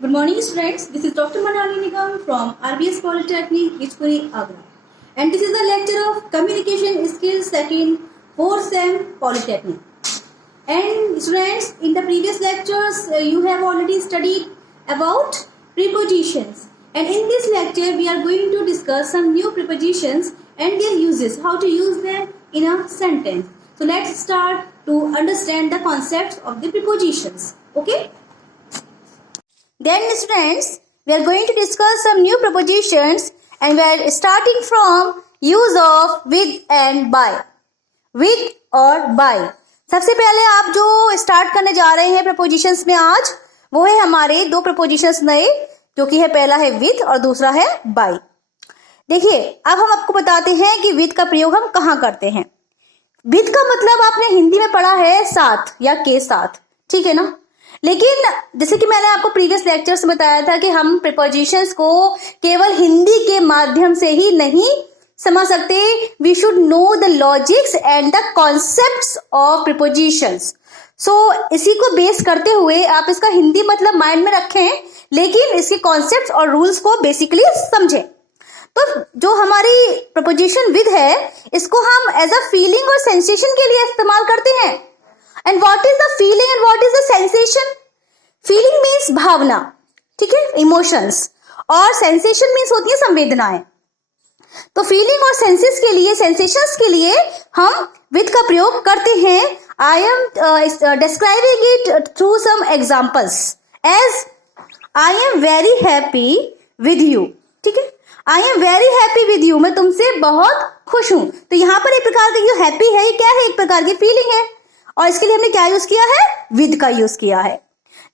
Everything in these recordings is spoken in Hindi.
Good morning, students. This is Dr. Manali Nigam from RBS Polytechnic, Ichpuri, Agra. And this is the lecture of Communication Skills Second 4th Sem Polytechnic. And students, in the previous lectures, you have already studied about prepositions. And in this lecture, we are going to discuss some new prepositions and their uses, how to use them in a sentence. So let's start to understand the concepts of the prepositions. Okay? Then students, we are going to discuss some new prepositions and we are starting from use of with and by. With और by. सबसे पहले आप जो स्टार्ट करने जा रहे हैं prepositions में आज, वो है हमारे दो prepositions नए, जो कि है पहला है with और दूसरा है by. देखिए, अब हम आपको बताते हैं कि with का प्रयोग हम कहाँ करते हैं. with का मतलब आपने हिंदी में पढ़ा है साथ या के साथ, ठीक है ना. लेकिन जैसे कि मैंने आपको प्रीवियस लेक्चर्स में बताया था कि हम प्रीपोजिशंस को केवल हिंदी के माध्यम से ही नहीं समझ सकते. We should know the logics and the concepts of prepositions. So इसी को बेस करते हुए आप इसका हिंदी मतलब माइंड में रखें, लेकिन इसके कॉन्सेप्ट्स और रूल्स को बेसिकली समझें. तो जो हमारी प्रीपोजिशन विद है, इसको हम एज अ फीलिंग और सेंसेशन के लिए इस्तेमाल करते हैं. And what is the feeling and what is the sensation? Feeling means भावना, ठीक है, इमोशंस, और सेंसेशन मीन्स होती है संवेदनाएं. तो फीलिंग और सेंसेस के लिए, सेंसेशंस के लिए हम विद का प्रयोग करते हैं. I am describing it through some examples as I am very happy with you. ठीक है, I am very happy with you, मैं तुमसे बहुत खुश हूं. तो यहाँ पर एक प्रकार की जो हैप्पी है, ये क्या है, एक प्रकार की फीलिंग है, और इसके लिए हमने क्या यूज किया है, विद का यूज किया है.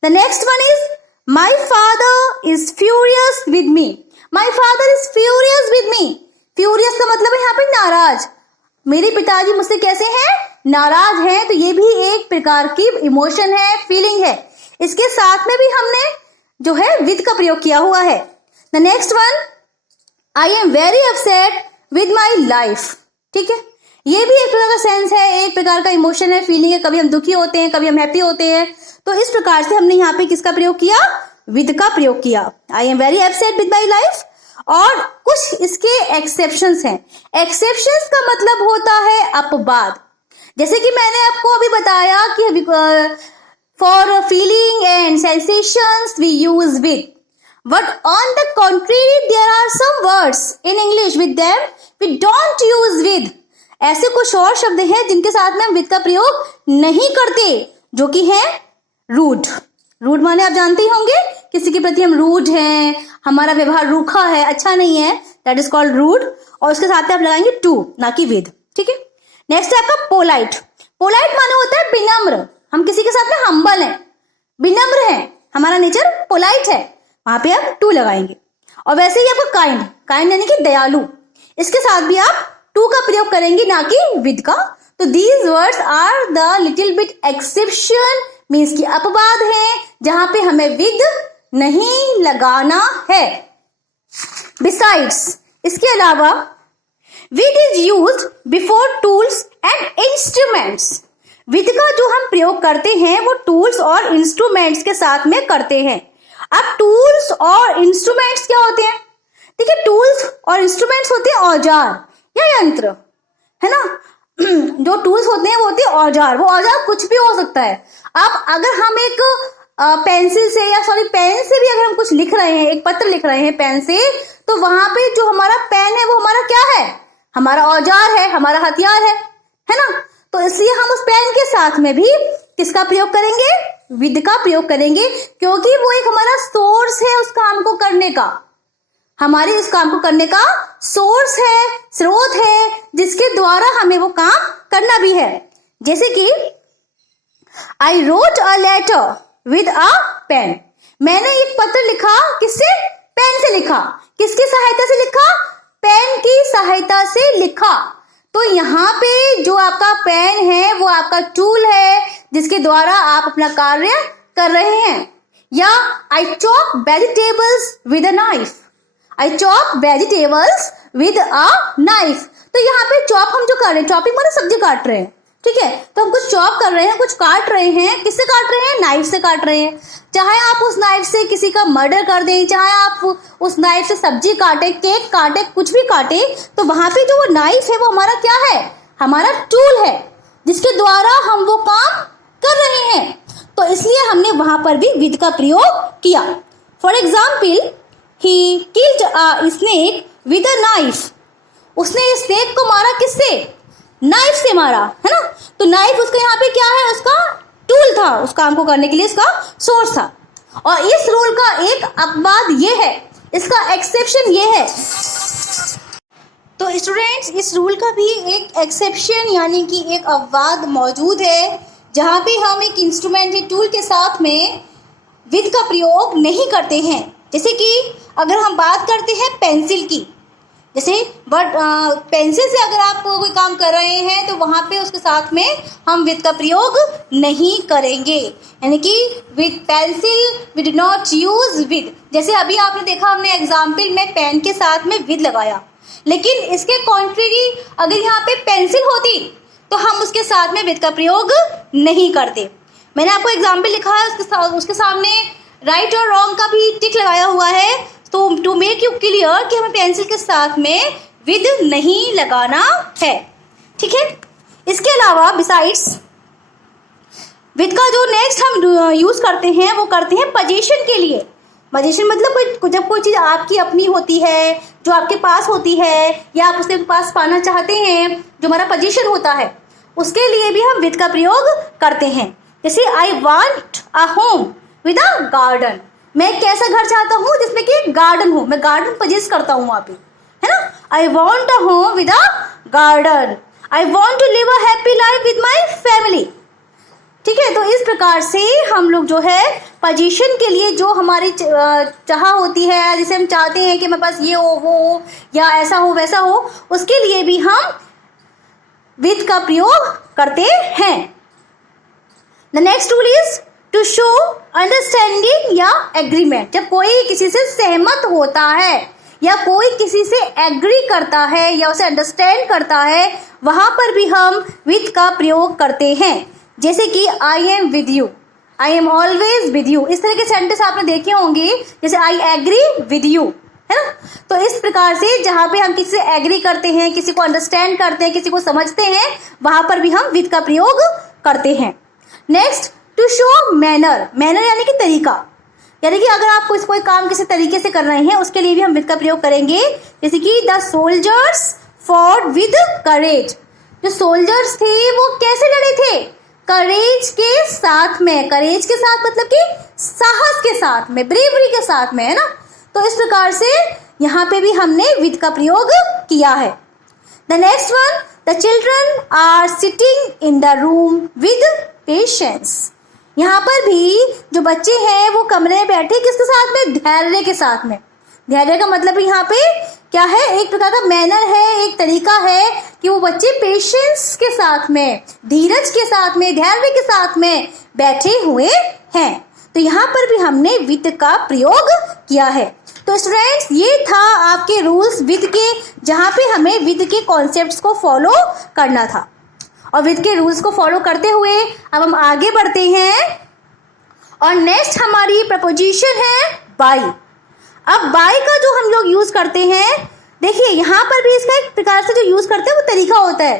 The next one is my father is furious with me. My father is furious with me. Furious का मतलब है यहाँ पे नाराज. मेरे पिताजी मुझसे कैसे हैं, नाराज हैं. तो ये भी एक प्रकार की इमोशन है, फीलिंग है. इसके साथ में भी हमने जो है विद का प्रयोग किया हुआ है. The next one, I am very upset with my life. ठीक है, ये भी एक प्रकार का सेंस है, एक प्रकार का इमोशन है, फीलिंग है. कभी हम दुखी होते हैं, कभी हम हैप्पी होते हैं. तो इस प्रकार से हमने यहाँ पे किसका प्रयोग किया, विद का प्रयोग किया. आई am very upset with my life. और कुछ इसके एक्सेप्शंस हैं. एक्सेप्शंस का मतलब होता है अपवाद. जैसे कि मैंने आपको अभी बताया कि for feeling and sensations we use with. But on the contrary, there are some words in English with them we don't use with. ऐसे कुछ और शब्द हैं जिनके साथ में हम विद का प्रयोग नहीं करते, जो कि है रूड. रूड माने आप जानते ही होंगे, किसी के प्रति हम रूड हैं, हमारा व्यवहार रूखा है, अच्छा नहीं है, दैट इज कॉल्ड रूड. और उसके साथ में आप लगाएंगे टू, ना कि विद. ठीक है. नेक्स्ट है आपका पोलाइट. पोलाइट माने होता है विनम्र. हम किसी के साथ में हम्बल हैं, विनम्र हैं, हमारा नेचर पोलाइट है, वहां पे आप टू लगाएंगे. और वैसे ही आपका काइंड. काइंड यानी कि दयालु, इसके साथ भी आप टू का प्रयोग करेंगे, ना कि विद का. तो these words are the little bit exception, means की अपवाद है, जहां पे हमें विद नहीं लगाना है. बिसाइड्स, इसके अलावा with is used before tools and instruments. With का जो हम प्रयोग करते हैं वो टूल्स और इंस्ट्रूमेंट्स के साथ में करते हैं. अब टूल्स और इंस्ट्रूमेंट्स क्या होते हैं? देखिए, टूल्स और इंस्ट्रूमेंट्स होते हैं औजार या यंत्र, है ना. जो टूल्स होते हैं वो होते हैं औजार. वो औजार कुछ भी हो सकता है. अब अगर हम एक पेंसिल से या पेन से भी अगर हम कुछ लिख रहे हैं, एक पत्र लिख रहे हैं पेन से, तो वहां पे जो हमारा पेन है वो हमारा क्या है, हमारा औजार है, हमारा हथियार है ना. तो इसलिए हम उस पेन के साथ में भी किसका प्रयोग करेंगे, विद का प्रयोग करेंगे, क्योंकि वो एक हमारा सोर्स है उस काम को करने का, हमारे इस काम को करने का सोर्स है, स्रोत है, जिसके द्वारा हमें वो काम करना भी है. जैसे कि I wrote a letter with a pen. मैंने एक पत्र लिखा, किससे, पेन से लिखा. किसकी सहायता से लिखा, पेन की सहायता से लिखा. तो यहाँ पे जो आपका पेन है वो आपका टूल है, जिसके द्वारा आप अपना कार्य कर रहे हैं. या I chop vegetables with a knife. I chop vegetables with a knife. तो यहाँ पे चॉप हम जो कर रहे हैं, चॉपिंग माने सब्जी काट रहे हैं, ठीक है। तो हम कुछ चॉप कर रहे हैं, कुछ काट रहे हैं, किससे काट रहे हैं? नाइफ से काट रहे हैं। चाहे आप उस नाइफ से किसी का मर्डर कर दें, चाहे आप उस नाइफ से सब्जी काटे, केक काटे, कुछ भी काटे, तो वहां पे जो वो नाइफ है वो हमारा क्या है? हमारा टूल है, जिसके द्वारा हम वो काम कर रहे हैं। तो इसलिए हमने वहां पर भी विद का प्रयोग किया। For example, he killed a snake with a knife. उसने इस स्नेक को मारा किससे? नाइफ से मारा, है ना। तो नाइफ उसका यहाँ पे क्या है? उसका टूल था, उस काम को करने के लिए इसका सोर्स था। और इस रूल का एक अपवाद ये है, इसका एक्सेप्शन ये है। तो स्टूडेंट्स, इस रूल का भी एक एक्सेप्शन यानी कि एक अपवाद मौजूद है, जहाँ पे हम एक इंस्ट्रूमेंट या टूल के साथ में विद का प्रयोग नहीं करते हैं। जैसे कि अगर हम बात करते हैं पेंसिल की, जैसे पेंसिल से अगर आप कोई काम कर रहे हैं तो वहाँ पे उसके साथ में हम विद का प्रयोग नहीं करेंगे, यानी कि with pencil we do not use with. जैसे अभी आपने देखा, हमने एग्जाम्पल में पेन के साथ में विद लगाया, लेकिन इसके कॉन्ट्रेरी अगर यहाँ पे पेंसिल होती तो हम उसके साथ में विद का प्रयोग नहीं करते। मैंने आपको एग्जाम्पल लिखा है, उसके सामने राइट और रॉन्ग का भी टिक लगाया हुआ है, तो टू मेक यू क्लियर कि हमें पेंसिल के साथ में विद नहीं लगाना है, ठीक है। इसके अलावा बिसाइड्स विद का जो नेक्स्ट हम यूज करते हैं वो करते हैं पोजीशन के लिए। पोजीशन मतलब जब कोई चीज़ आपकी अपनी होती है, जो आपके पास होती है, या आप उसके पास पाना चाहते हैं, जो हमारा पोजीशन होता है, उसके लिए भी हम विद का प्रयोग करते हैं। जैसे I want a home with a garden. मैं एक कैसा घर चाहता हूँ जिसमें कि गार्डन हो, मैं गार्डन पोजेस करता हूँ वहाँ पे, है ना। I want a home with a garden. I want to live a happy life with my family, ठीक है। तो इस प्रकार से हम लोग जो है पोजीशन के लिए जो हमारी चाह होती है, जिसे हम चाहते हैं कि मेरे पास ये हो, वो हो, या ऐसा हो वैसा हो, उसके लिए भी हम विद का प्रयोग करते हैं। The next rule is to show understanding या एग्रीमेंट। जब कोई किसी से सहमत होता है या कोई किसी से एग्री करता है या उसे अंडरस्टैंड करता है, वहां पर भी हम विद का प्रयोग करते हैं। जैसे कि I am with you, I am always with you, इस तरह के सेंटेंस आपने देखे होंगे। जैसे आई एग्री विद यू, है ना। तो इस प्रकार से जहां पे हम किसी से एग्री करते हैं, किसी को अंडरस्टैंड करते हैं, किसी को समझते हैं, वहां पर भी हम विद का प्रयोग करते हैं। Next, to show manner. Manner यानी कि तरीका, यानी कि अगर आप कोई काम किसी तरीके से कर रहे हैं, उसके लिए भी हम विद का प्रयोग करेंगे। जैसे कि the soldiers fought with courage. जो सोल्जर्स थे वो कैसे लड़े थे? करेज के साथ में। करेज के साथ मतलब कि साहस के साथ में, ब्रेवरी के साथ में, है ना। तो इस प्रकार से यहाँ पे भी हमने विद का प्रयोग किया है। The next one, the children are sitting in the room with patience. यहाँ पर भी जो बच्चे हैं वो कमरे में बैठे किसके साथ में? धैर्य के साथ में। धैर्य का मतलब यहाँ पे क्या है? एक प्रकार का मैनर है, एक तरीका है कि वो बच्चे पेशेंस के साथ में, धीरज के साथ में, धैर्य के साथ में बैठे हुए हैं। तो यहाँ पर भी हमने विद का प्रयोग किया है। तो स्टूडेंट्स, ये था आपके रूल्स विद के, जहाँ पे हमें विद के कॉन्सेप्ट्स को फॉलो करना था। और विद के रूल्स को फॉलो करते हुए अब हम आगे बढ़ते हैं और नेक्स्ट हमारी प्रपोजिशन है बाय। अब बाय का जो हम लोग यूज करते हैं, देखिए यहाँ पर भी इसका एक प्रकार से जो यूज करते हैं वो तरीका होता है।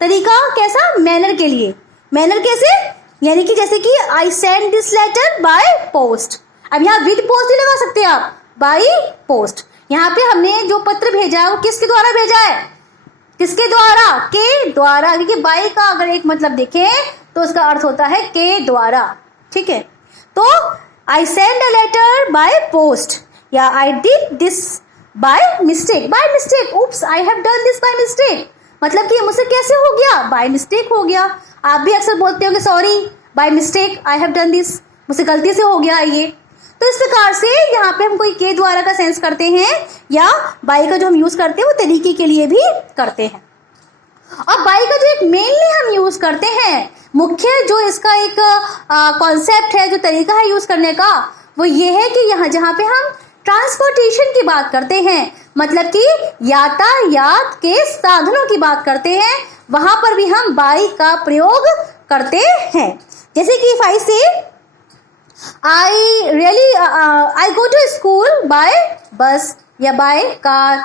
तरीका कैसा? मैनर के लिए। मैनर कैसे? यानी कि जैसे कि I send this letter by post. अब यहाँ विद पोस्ट नहीं लगा सकते आप, बाय पोस्ट। यहाँ पे हमने जो पत्र भेजा है वो किसके द्वारा भेजा है? किसके द्वारा? के द्वारा। क्योंकि बाय का अगर एक मतलब देखें तो उसका अर्थ होता है के द्वारा, ठीक है। तो I send a letter by post, या I did this by mistake. By mistake, oops I have done this by mistake, मतलब कि मुझसे कैसे हो गया? बाय मिस्टेक हो गया। आप भी अक्सर बोलते हो कि sorry by mistake I have done this, मुझसे गलती से हो गया ये। तो इस प्रकार से यहाँ पे हम कोई के द्वारा का सेंस करते हैं, या बाय का जो हम यूज करते हैं वो तरीके के लिए भी करते हैं। और बाय का जो एक मेनली हम यूज करते हैं, मुख्य जो इसका एक कॉन्सेप्ट है, जो तरीका है यूज करने का, वो ये है कि यहाँ जहाँ पे हम ट्रांसपोर्टेशन की बात करते हैं, मतलब कि यातायात के साधनों की बात करते हैं, वहां पर भी हम बाई का प्रयोग करते हैं। जैसे कि if I say I go to school by bus या बाय कार,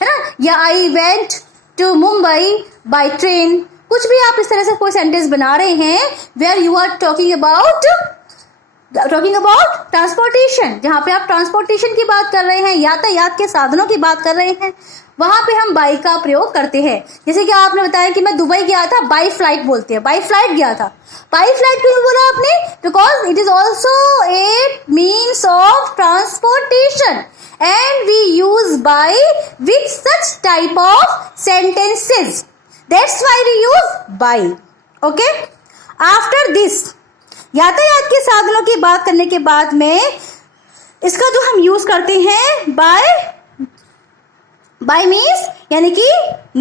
है ना, या I went to Mumbai by train. कुछ भी आप इस तरह से कोई सेंटेंस बना रहे हैं where you are talking about transportation, जहां पे आप ट्रांसपोर्टेशन की बात कर रहे हैं, यातायात के साधनों की बात कर रहे हैं, वहां पे हम बाई का प्रयोग करते हैं। जैसे कि आपने बताया कि मैं दुबई गया था, बाई फ्लाइट बोलते हैं, बाई फ्लाइट गया था। बाई फ्लाइट क्यों बोला आपने? Because it is also a means of transportation and we use by with such type of sentences, that's why we use by. Okay, after this यातायात के साधनों की बात करने के बाद में इसका जो हम यूज करते हैं by means यानी कि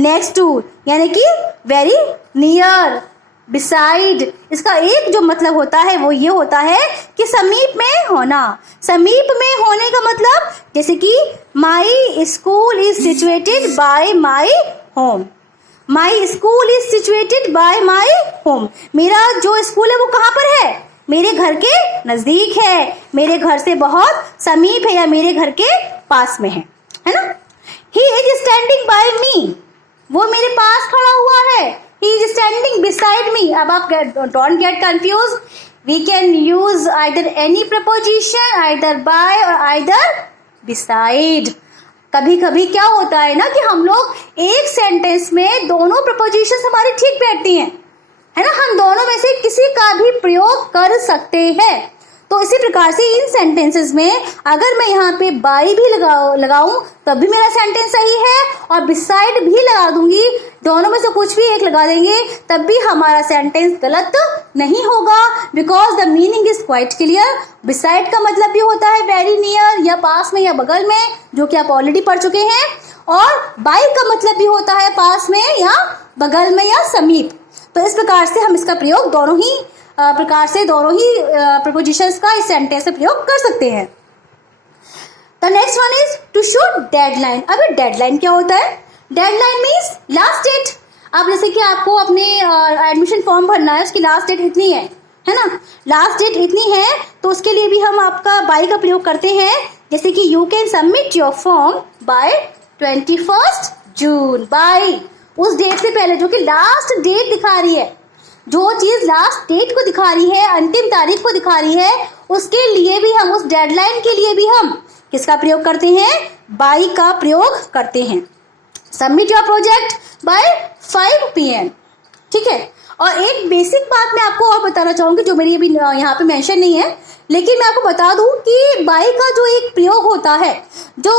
next to, यानी कि very near, beside। इसका एक जो मतलब होता है वो ये होता है कि समीप में होना। समीप में होने का मतलब जैसे कि my school is situated bye my home, my school is situated bye my home. मेरा जो स्कूल है वो कहाँ पर है? मेरे घर के नजदीक है, मेरे घर से बहुत समीप है या मेरे घर के पास में है ना। ही इज स्टैंडिंग बाय मी, वो मेरे पास खड़ा हुआ है। He is standing beside me. अब आप don't get confused. We can use either any preposition, either by or either beside. कभी कभी क्या होता है ना कि हम लोग एक सेंटेंस में दोनों प्रपोजिशन हमारी ठीक बैठती हैं, है ना, हम दोनों में से किसी का भी प्रयोग कर सकते हैं। तो इसी प्रकार से इन सेंटेंसेस में अगर मैं यहाँ पे बाई भी लगाऊं तब भी मेरा सेंटेंस सही है, और बिसाइड भी लगा दूंगी, दोनों में से कुछ भी एक लगा देंगे तब भी हमारा सेंटेंस गलत नहीं होगा, because the meaning is quite clear. Beside का मतलब भी होता है वेरी नियर या पास में या बगल में, जो कि आप ऑलरेडी पढ़ चुके हैं, और बाई का मतलब भी होता है पास में या बगल में या समीप। तो इस प्रकार से हम इसका प्रयोग दोनों ही प्रपोजिशंस का इस सेंटेंस में प्रयोग कर सकते हैं। The next one is to shoot deadline. अब डेडलाइन क्या होता है? Deadline means last date. अब जैसे कि आपको अपने एडमिशन फॉर्म भरना है, उसकी लास्ट डेट इतनी है ना, लास्ट डेट इतनी है, तो उसके लिए भी हम आपका बाय का प्रयोग करते हैं। जैसे कि you can submit your form by 21 June, by उस डेट से पहले, जो कि लास्ट डेट दिखा रही है, जो चीज लास्ट डेट को दिखा रही है, अंतिम तारीख को दिखा रही है, उसके लिए भी हम, उस डेडलाइन के लिए भी हम किसका प्रयोग करते हैं? बाय का प्रयोग करते हैं। Submit your project by 5 PM, ठीक है। और एक बेसिक बात मैं आपको और बताना चाहूंगी जो मेरी अभी यहाँ पे मेंशन नहीं है, लेकिन मैं आपको बता दूं कि बाय का जो एक प्रयोग होता है, जो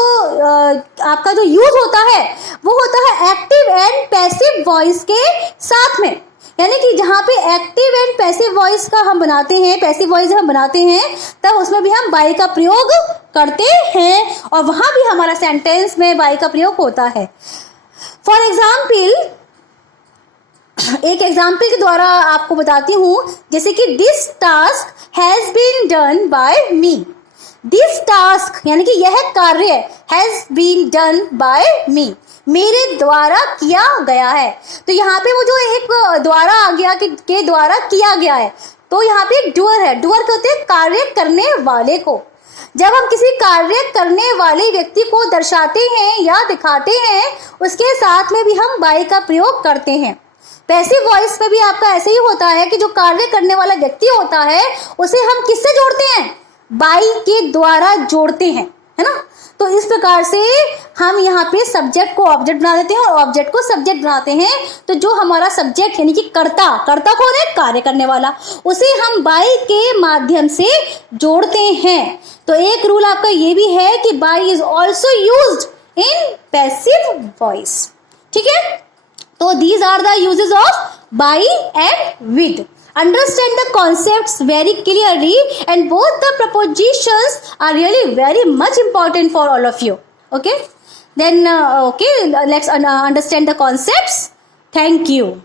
आपका जो यूज होता है, वो होता है एक्टिव एंड पैसिव वॉइस के साथ में। यानी कि जहाँ पे एक्टिव एंड पैसिव वॉइस का हम बनाते हैं, पैसिव वॉइस हम बनाते हैं, तब उसमें भी हम बाय का प्रयोग करते हैं, और वहां भी हमारा सेंटेंस में बाय का प्रयोग होता है। फॉर एग्जाम्पल, एक एग्जाम्पल के द्वारा आपको बताती हूं, जैसे कि this task has been done by me. This task यानी कि यह कार्य has been done by me, मेरे द्वारा किया गया है। तो यहाँ पे वो जो एक द्वारा आ गया के द्वारा किया गया है, तो यहाँ पे एक डूअर है। डूअर कहते हैं कार्य करने वाले को। जब हम किसी कार्य करने वाले व्यक्ति को दर्शाते हैं या दिखाते हैं, उसके साथ में भी हम बाय का प्रयोग करते हैं। पैसिव वॉइस में भी आपका ऐसे ही होता है कि जो कार्य करने वाला व्यक्ति होता है, उसे हम किससे जोड़ते हैं? बाय के द्वारा जोड़ते हैं, है ना। तो इस प्रकार से हम यहाँ पे सब्जेक्ट को ऑब्जेक्ट बना देते हैं और ऑब्जेक्ट को सब्जेक्ट बनाते हैं। तो जो हमारा सब्जेक्ट यानी कि कर्ता कौन है? कार्य करने वाला, उसे हम बाय के माध्यम से जोड़ते हैं। तो एक रूल आपका ये भी है कि by is also used in passive voice, ठीक है। तो these are the uses of by and with. Understand the concepts very clearly, and both the prepositions are really very much important for all of you. Okay, then let's understand the concepts. Thank you.